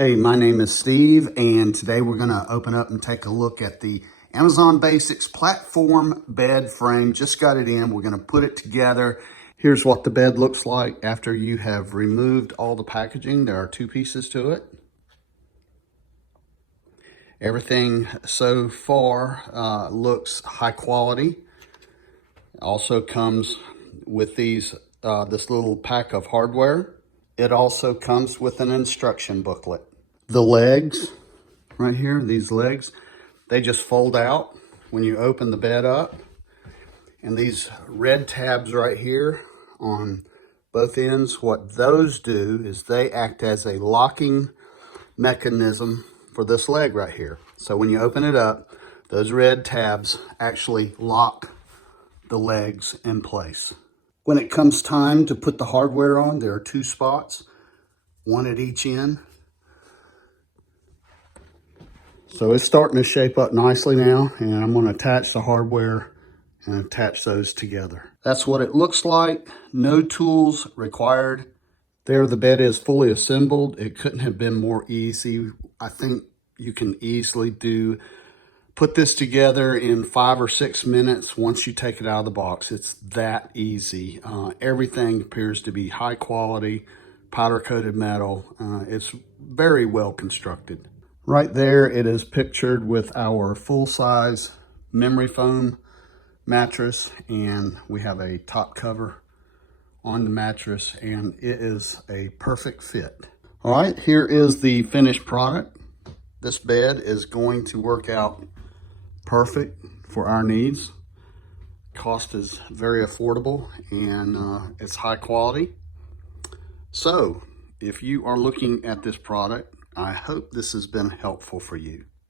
Hey, my name is Steve, and today we're going to open up and take a look at the Amazon Basics platform bed frame. Just got it in. We're going to put it together. Here's what the bed looks like after you have removed all the packaging. There are two pieces to it. Everything so far looks high quality. It also comes with this little pack of hardware. It also comes with an instruction booklet. The legs right here, these legs, they just fold out when you open the bed up. And these red tabs right here on both ends, what those do is they act as a locking mechanism for this leg right here. So when you open it up, those red tabs actually lock the legs in place. When it comes time to put the hardware on, there are two spots, one at each end. So it's starting to shape up nicely now, and I'm going to attach the hardware and attach those together. That's what it looks like. No tools required. There the bed is fully assembled. It couldn't have been more easy. I think you can easily put this together in 5 or 6 minutes once you take it out of the box. It's that easy. Everything appears to be high quality, powder coated metal. It's very well constructed. Right there, it is pictured with our full-size memory foam mattress, and we have a top cover on the mattress, and it is a perfect fit. All right, here is the finished product. This bed is going to work out perfect for our needs. Cost is very affordable, and it's high quality. So if you are looking at this product, I hope this has been helpful for you.